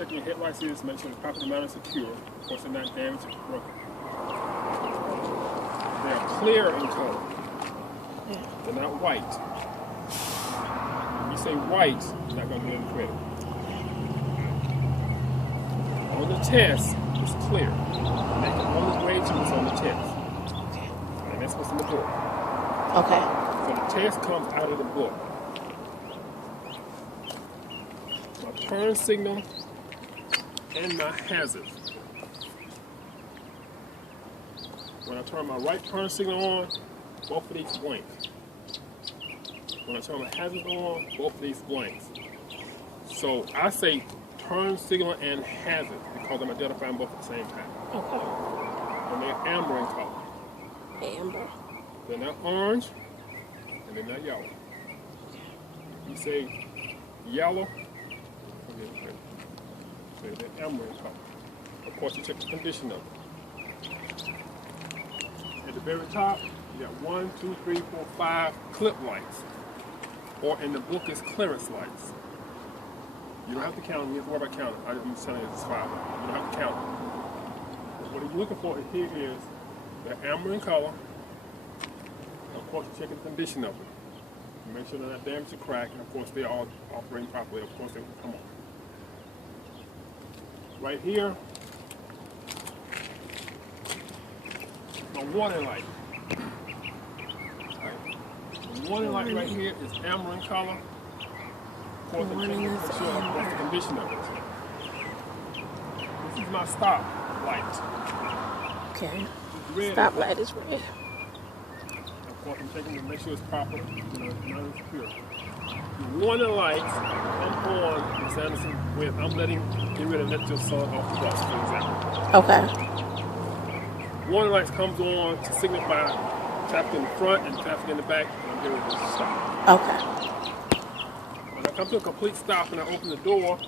checking your headlights is make sure it's properly mounted and secure. Of course, they're not damaged or broken. They are clear in color. They're not white. When you say white, you're not going to get any credit. On the test, it's clear. Make it on the grade to what's on the test. And that's what's in the book. Okay. So the test comes out of the book. My turn signal and my hazard. When I turn my right turn signal on, both of these blink. When I turn my hazard on, both of these blinks. So I say turn signal and hazard because I'm identifying both at the same time. Okay. And they're amber in color. Amber. They're not orange and they're not yellow. You say yellow, they're amber in color. Of course, you check the condition of it. At the very top, you got 1, 2, 3, 4, 5 clip lights. Or in the book, it's clearance lights. You don't have to count them. You have to worry about counting. I'm just telling you it's 5. You don't have to count them. What you're looking for here is the amber in color. Of course, you check the condition of it. You make sure they're not damaged or cracked. And of course, they're all operating properly. Of course, they will come on. Right here, a warning light. Right. The warning light right here is amber in color. Of course, I'm checking to make sure what's the condition of it. This is my stop light. Okay. Red. Stop light is red. Of course, I'm checking to make sure it's proper, not insecure. The warning lights come on, Ms. Anderson, with I'm get ready to let your son off the bus, for example. Okay. Warning lights comes on to signify traffic in the front and traffic in the back, and I'm getting ready to stop. Okay. When I come to a complete stop and I open the door,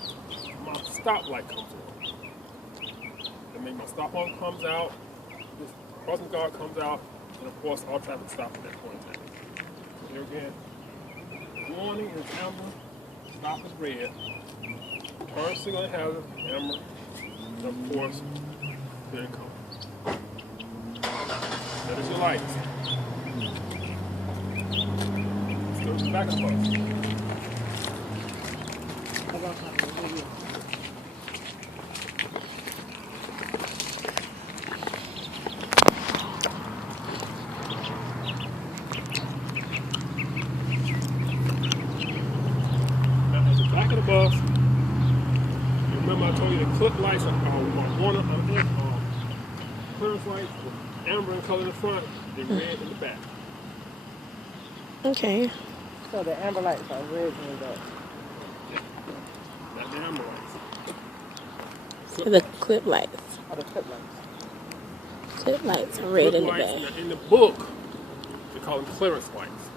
my stop light comes on. That means my stop light comes out, this crossing guard comes out, and of course all traffic stops at that point in time. So here again, warning is amber, stop is red, turn signal and hazard, amber, and of course, here it comes. That is your lights. Let's go to the back of the bus. Now at the back of the bus, you remember I told you the clip lights are warning, clearance lights, amber in color in the front, and red in the back. Okay. So the amber lights are red in the back. Not the amber lights. The clip lights. Oh, the clip lights. Clip lights are red in the lights, back. in the book, they call them clearance lights.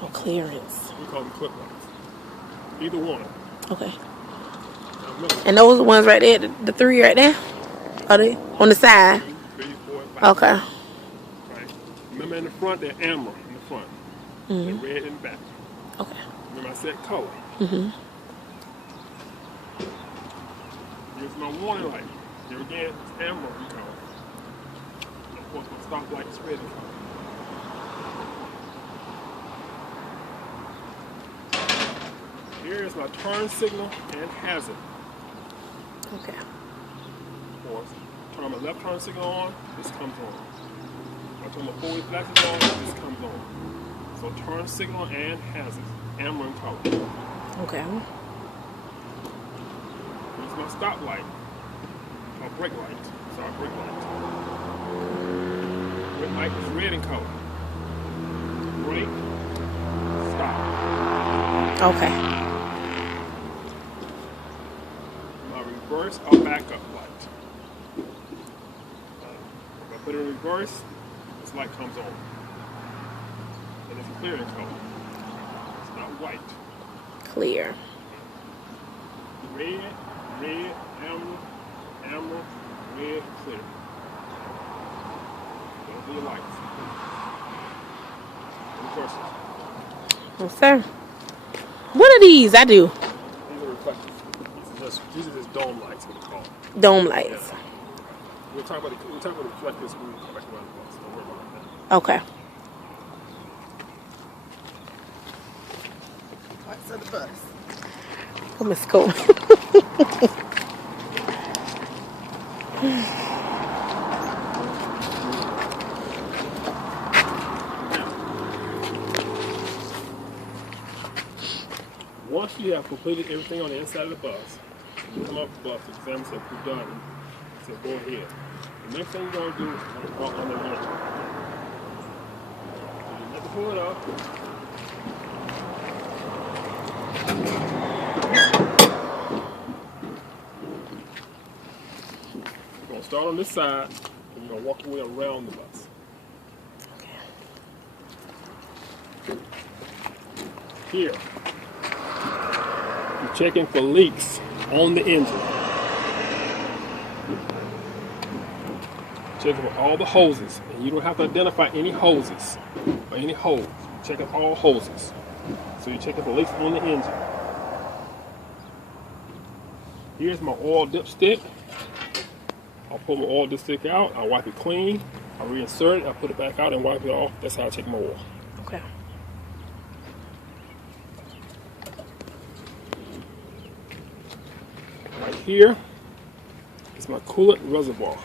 Oh, clearance. We call them clip lights. Either one. Okay. Now remember, And those are the ones right there, the 3 right there? Are they on the side? 2, 3, 4, 5. Okay. Right. Remember in the front, they're amber in the front. They're red in the back. Okay. Remember I said color. Here's my warning light. Here again, it's amber in color. And of course, my stop light is red in color. Here is my turn signal and hazard. Okay. Of course, turn my left turn signal on, this comes on. I turn my forward flashers on, this comes on. So turn signal and hazard, amber in color. Okay. Here's my stop light, or brake light. Sorry, brake light. Brake light is red in color. Brake, stop. Okay. My reverse or backup light. If I put it in reverse, this light comes on. And it's clear in color. It's not white. Clear. Red, red, amber, amber, red, clear. Those are your lights. Any questions? Yes, sir. What are these? I do. These are reflectors. This is these are just dome lights, what we call them. Dome lights. Yeah. We'll talk about the reflectors when we come back around the bus. Don't worry about that. Okay. Parts of the bus. Oh, Miss Cole. Once you have completed everything on the inside of the bus, you come off the bus, the examiner said, "We're done." He said, "Go ahead." The next thing you're going to do is walk on the engine. So you let the hood up. You're going to start on this side, and you're going to walk your way around the bus. Here, you're checking for leaks on the engine. Checking for all the hoses, and you don't have to identify any hoses or any holes. You're checking all hoses. So you're checking for leaks on the engine. Here's my oil dipstick. I'll pull my oil dipstick out, I'll wipe it clean, I'll reinsert it, I'll put it back out and wipe it off. That's how I check my oil. Okay. Right here is my coolant reservoir.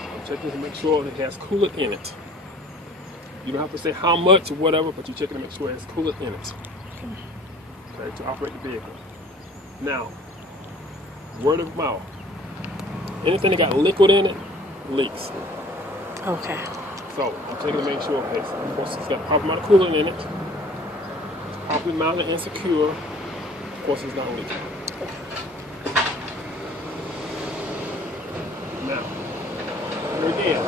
I'm checking to make sure it has coolant in it. You don't have to say how much or whatever, but you're checking to make sure it has coolant in it. Okay, to operate the vehicle. Now, word of mouth. Anything that got liquid in it leaks. Okay. So I'm checking to make sure it's, of course, it's got proper amount of coolant in it. It's properly mounted and secure. Of course, it's not leaking. Now, here again,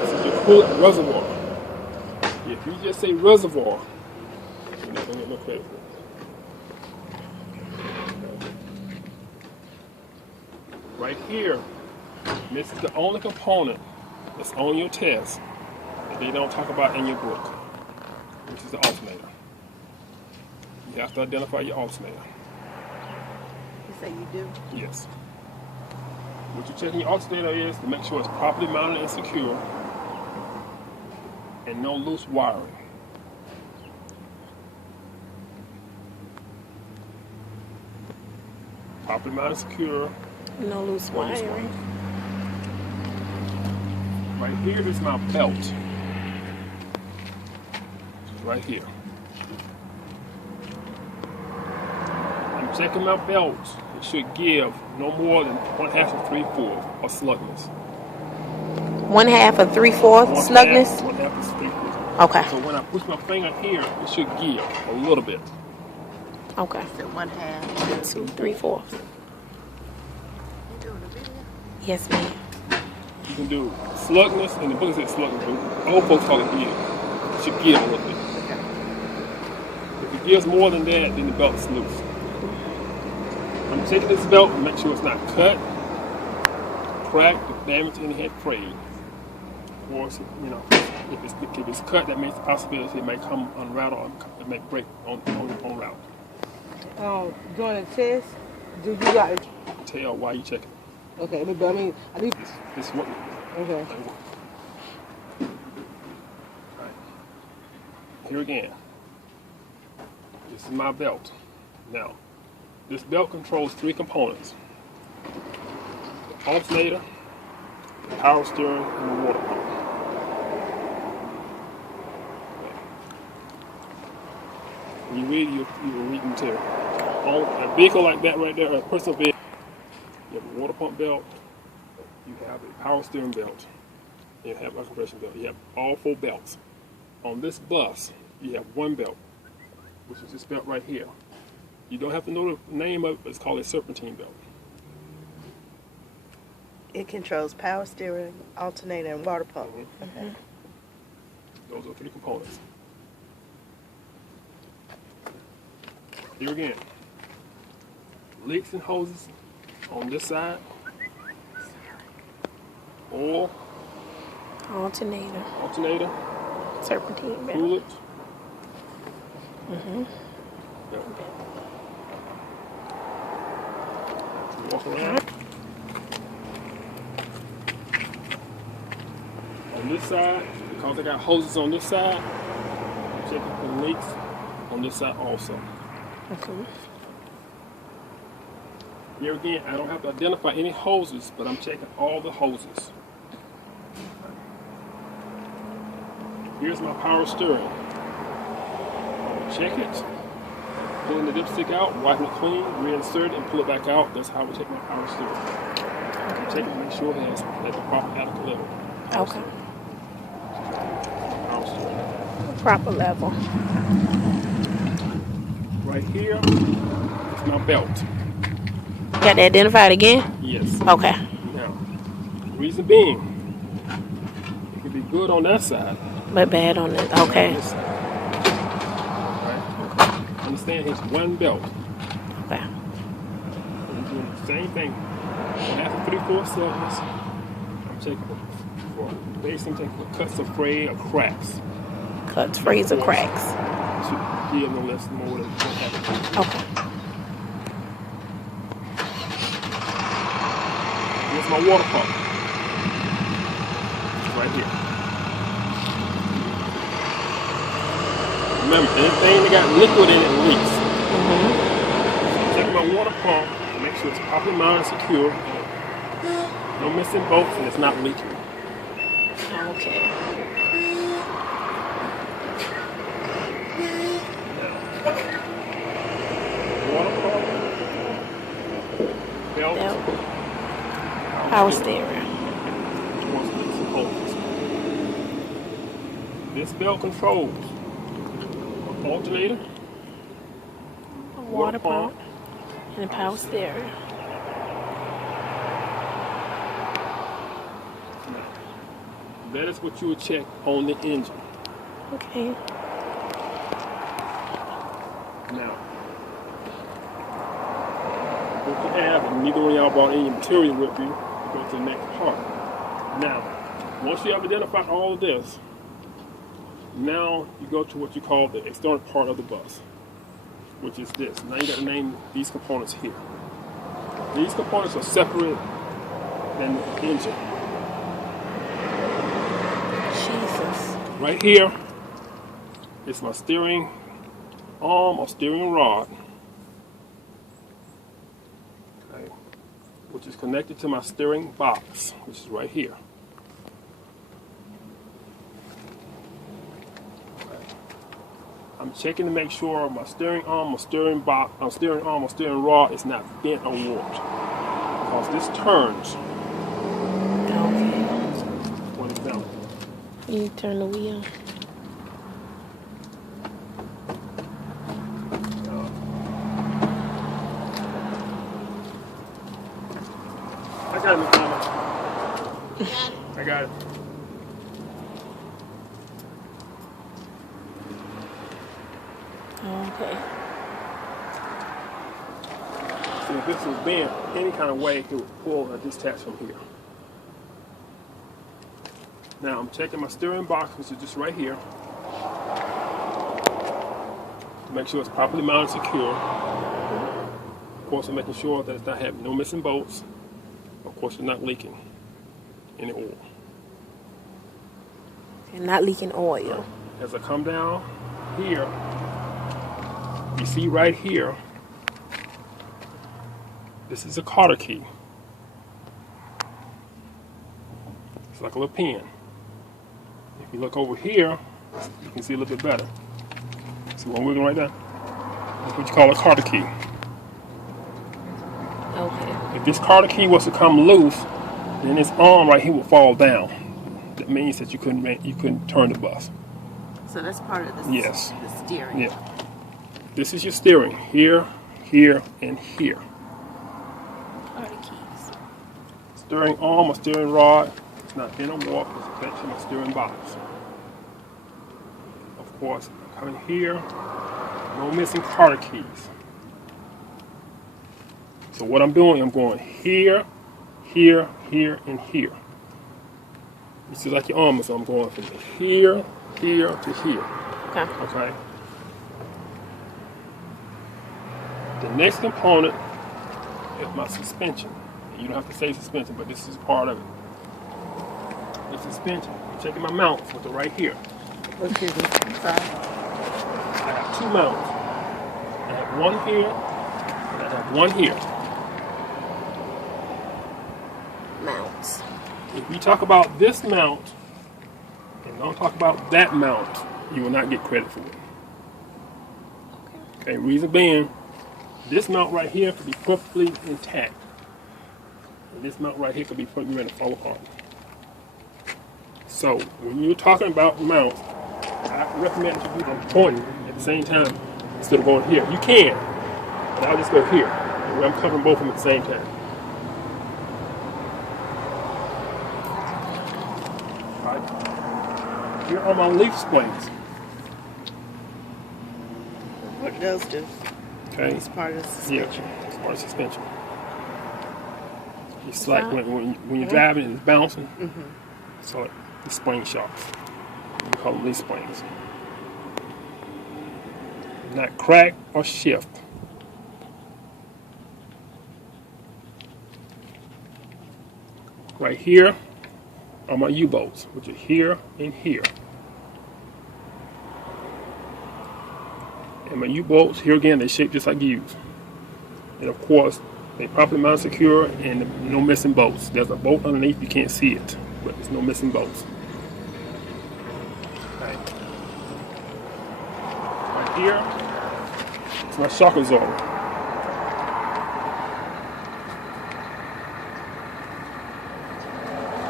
this is your coolant reservoir. If you just say reservoir, you're not going to get no credit for it. Right here, this is the only component that's on your test that they don't talk about in your book, which is the alternator. You have to identify your alternator. You say you do? Yes. What you're checking your alternator is to make sure it's properly mounted and secure and no loose wiring. Properly mounted and secure. No loose wiring. Right here is my belt. Right here. I'm checking my belt. It should give no more than 1/2 of 3/4 of snugness. 1/2 of 3/4 snugness. 1/2 is 3/4. Okay. So when I push my finger here, it should give a little bit. Okay. So 1/2. 2 3/4. You doing a video? Yes, ma'am. You can do slugness, and the book says slugness, but old folks call it give. It should give a little bit. Okay. If it gives more than that, then the belt is loose. I'm checking this belt to make sure it's not cut, cracked, or damaged, any head frayed. Or, if it's cut, that means the possibility it may come unraveled or it may break on route. During the test, do you got to... Tell why you checking. Okay, but I mean, I need... This is what. Okay. Right. Here again. This is my belt. Now, this belt controls 3 components: the alternator, the power steering, and the water pump. When you read, you will read material. On a vehicle like that right there, a personal vehicle, you have a water pump belt, you have a power steering belt, you have a compression belt. You have all 4 belts. On this bus, you have 1 belt, which is this belt right here. You don't have to know the name of it, but it's called a serpentine belt. It controls power steering, alternator, and water pump. Okay. Those are 3 components. Here again, leaks and hoses on this side, oil, alternator, Serpentine belt. coolant. Walk around. On this side, because I got hoses on this side, I'm checking for leaks on this side also. Okay. Here again, I don't have to identify any hoses, but I'm checking all the hoses. Here's my power steering. Check it. Pulling the dipstick out, wiping it clean, reinsert it, and pull it back out. That's how we check my power steering. Check it to make sure it has at the proper adequate level. Okay. Power steering. Proper level. Right here is my belt. Got to identify it again? Yes. Okay. Now, reason being, it could be good on that side. But bad on it. Okay. This side. Right? Understand, it's one belt. Okay. I'm doing the same thing. After 3/4 seconds, I'm checking for basically checking for cuts or fray or cracks. Cuts, frays, or cracks. Should give no less more than what happened. Okay. Here's my water pump. It's right here. Remember, anything that got liquid in it leaks. Check my water pump, make sure it's properly mounted and secure. No missing bolts and it's not leaking. Okay. Water pump, belt, Belt. Power steering. This belt controls an alternator, Water pump. And a power steering. That is what you would check on the engine. Okay. Now, what you have, and neither one of y'all brought any material with you, you go to the next part. Now, once you have identified all of this, now you go to what you call the external part of the bus, which is this. Now you got to name these components here. These components are separate than the engine. Jesus. Right here is my steering arm or steering rod, okay, which is connected to my steering box, which is right here. Okay. I'm checking to make sure my steering arm or steering box, steering arm or steering rod is not bent or warped, because this turns. Okay. For example, You turn the wheel. I got it, Mama. I got it. Okay. So if this was bent any kind of way, it would pull or detach from here. Now I'm checking my steering box, which is just right here, to make sure it's properly mounted and secure. Of course, I'm making sure that it's not having no missing bolts. Of course, it's not leaking any oil. And not leaking oil. As I come down here, you see right here, this is a Carter key. It's like a little pin. If you look over here, you can see a little bit better. See what I'm wiggling right there? That's what you call a Carter key. Okay. If this Carter key was to come loose, then this arm right here will fall down. That means that you couldn't turn the bus. So that's part of the, Yes. the steering. Yeah. This is your steering. Here, here, and here. Carter keys. Steering arm or steering rod. It's not bent or warped. It's attached to my steering box. Of course, coming here, no missing Carter keys. So what I'm doing, I'm going here, here, here, and here. This is like your arm, so I'm going from here, here to here. Okay. Okay. The next component is my suspension. You don't have to say suspension, but this is part of it. The suspension. I'm checking my mounts, which are right here. Excuse me. Sorry. I have two mounts. I have one here, and I have one here. Mounts. If we talk about this mount, and don't talk about that mount, you will not get credit for it. Okay, reason being, this mount right here could be perfectly intact. And this mount right here could be perfectly ready to fall apart. So, when you're talking about mounts, I recommend that you do them pointing at the same time instead of going here. You can, but I'll just go here. And I'm covering both of them at the same time. Right. Here are my leaf springs. What those do? Okay. It's part of the Yeah, suspension. it's part of suspension. It's like when you're driving and it's bouncing. So the spring shocks. We call them leaf springs. Not crack or shift. Right here are my U-bolts, which are here and here. And my U-bolts, here again, they shape just like U's. And of course, they properly mount secure and no missing bolts. There's a bolt underneath, you can't see it, but there's no missing bolts. Okay. Right here, it's my shock absorber.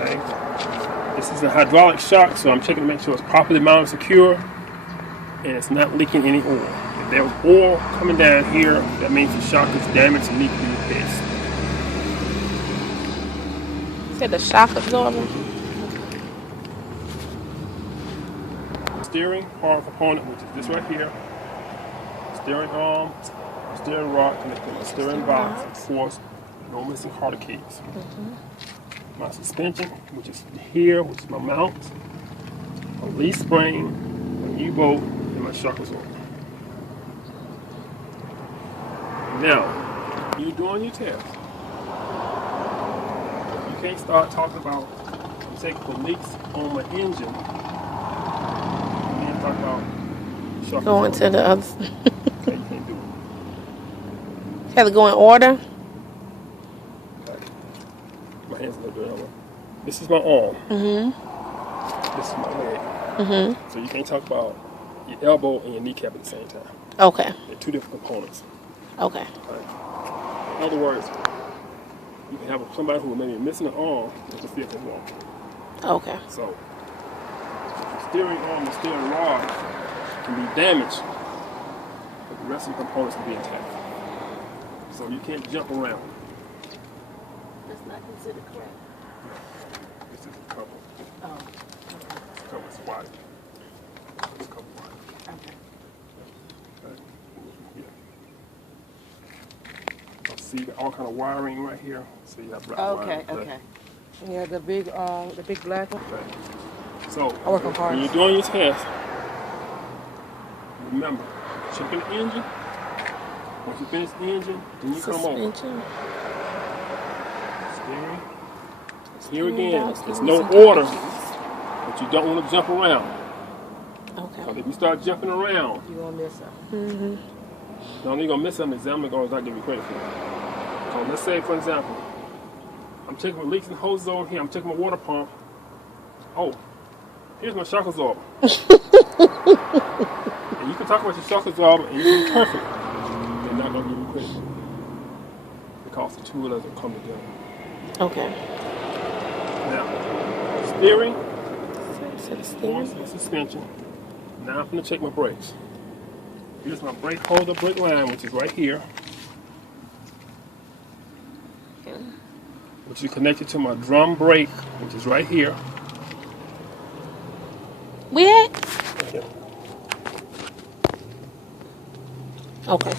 Okay. This is a hydraulic shock, so I'm checking to make sure it's properly mounted secure and it's not leaking any oil. If there's oil coming down here, that means the shock is damaged and needs to be replaced. Said the shock absorber. Steering arm component, which is this right here. Steering arm, steering rod connected to my steering box. Of course, no missing harder keys. My suspension, which is here, which is my mount. A leaf spring, a U-bolt, and my shock absorber. Now, when you're doing your test, you can't start talking about taking the leaks on my engine. You can't talk about shock Going absorber. to the other. Okay, you can't do it. Have to go in order. Okay. My hands a little bit over. This is my arm. This is my leg. So you can't talk about your elbow and your kneecap at the same time. Okay. They're two different components. Okay. Right? In other words, you can have somebody who may be missing an arm and can still can walk. Okay. So the steering arm and steering rod can be damaged, but the rest of the components can be intact. So you can't jump around. That's not considered correct. This is the cover. Oh, This cover is white. This cover is white. okay. Okay. Yeah. See all kind of wiring right here. See, you have black Okay, wiring. okay. Yeah, the big black one. Okay. So I work on cars. when you're doing your test, remember, checking the engine. Once you finish the engine, then you come over. Suspension. Steering. Here again, box, it's keep no it order, but you don't want to jump around. Because Okay. if you start jumping around, You gonna miss something. not only going to miss something, the examiner going to not give you credit for it. So let's say, for example, I'm checking my leaks and hoses over here. I'm checking my water pump. Oh, here's my shock absorber. And you can talk about your shock absorber and you can be perfect. They're not going to give you credit. Because the two of those will come together. Okay. Now, steering, So the force, steering. and suspension. Now I'm going to check my brakes. Here's my brake holder, brake line, which is right here. Which is connected to my drum brake, which is right here. We had? Right here. Okay.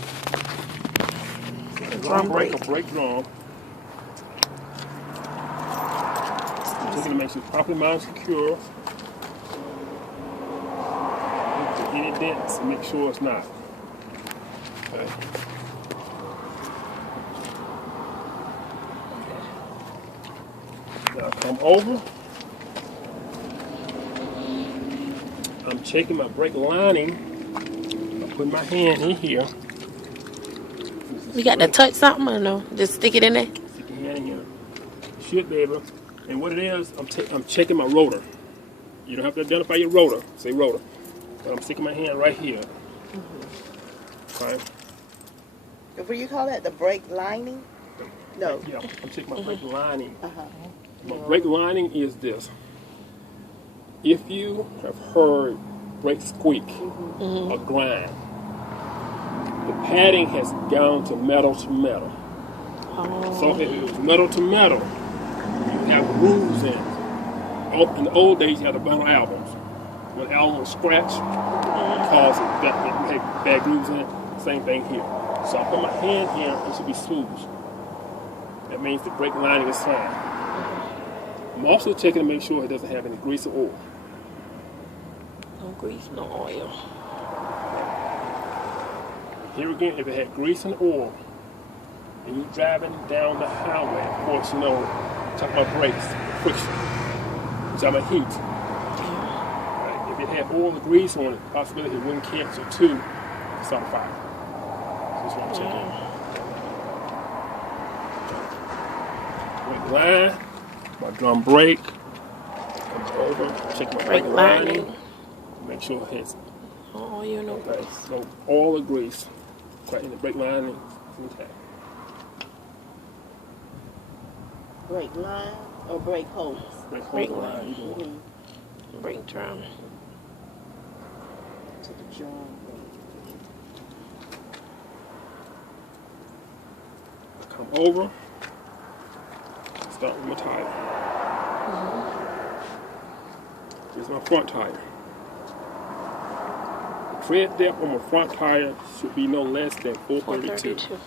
Drum brake or brake drum. Checking to make sure it's properly mounted secure. Look for any dents and make sure it's not. Okay. Now come over. I'm checking my brake lining. I'm putting my hand in here. You got to touch something or no? Just stick it in there? Stick your hand in here. Should be able. And what it is, I'm checking my rotor. You don't have to identify your rotor. Say rotor. But I'm sticking my hand right here. Okay. What do you call that? The brake lining? No. Yeah, I'm checking my brake lining. Uh-huh. My brake lining is this. If you have heard brake squeak or grind, the padding has gone to metal to metal. Oh. So if it was metal to metal, you have grooves in it. In the old days, you had the vinyl albums. When the album was scratched, because that had bad grooves in it, same thing here. So I put my hand here, it should be smooth. That means the brake lining is fine. I'm also checking to make sure it doesn't have any grease or oil. No grease, no oil. Here again, if it had grease and oil, and you're driving down the highway, of course, you know, talking about brakes, friction, talking about heat. Right? If it had oil or grease on it, possibility it wouldn't catch or two to start a fire. That's what I'm checking. Brake line, my drum brake, comes over, check my brake lining, make sure it has No oil, no grease. so all the grease right in the brake lining is intact. Brake line or brake hose? Brake line. line. either one. Mm-hmm. Brake drum. To the drum. I come over, start with my tire. Here's my front tire. The tread depth on my front tire should be no less than 432. 432.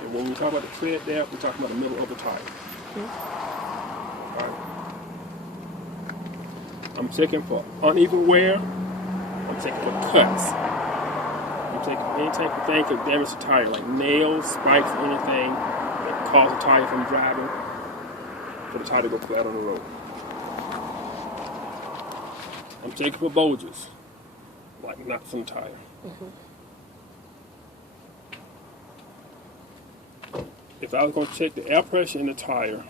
And when we talk about the tread depth, we're talking about the middle of the tire. Alright. I'm checking for uneven wear. I'm checking for cuts. I'm checking for any type of thing that damage the tire, like nails, spikes, anything that cause the tire from driving, for the tire to go flat on the road. I'm checking for bulges, like knots on the tire. If I was going to check the air pressure in the tire,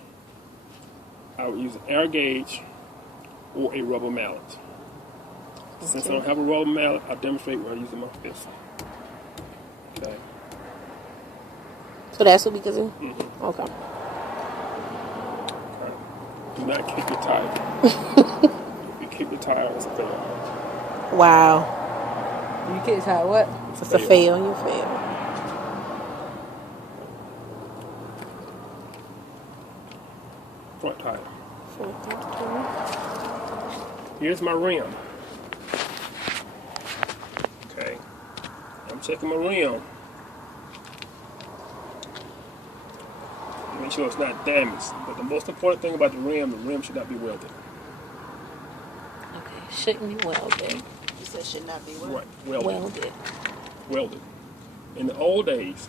I would use an air gauge or a rubber mallet. Since I don't have a rubber mallet, I'll demonstrate where I'm using my fist. Okay. So that's what we can do? Okay. Okay. Do not kick your tire. If you kick the tire, it's a fail. Wow. You kids had what? It's a fail. You fail. Front tire. 432. Here's my rim. Okay. I'm checking my rim. Make sure it's not damaged. But the most important thing about the rim should not be welded. Okay. Shouldn't be welded. You said should not be what? Right, welded. Welded. Welded. In the old days,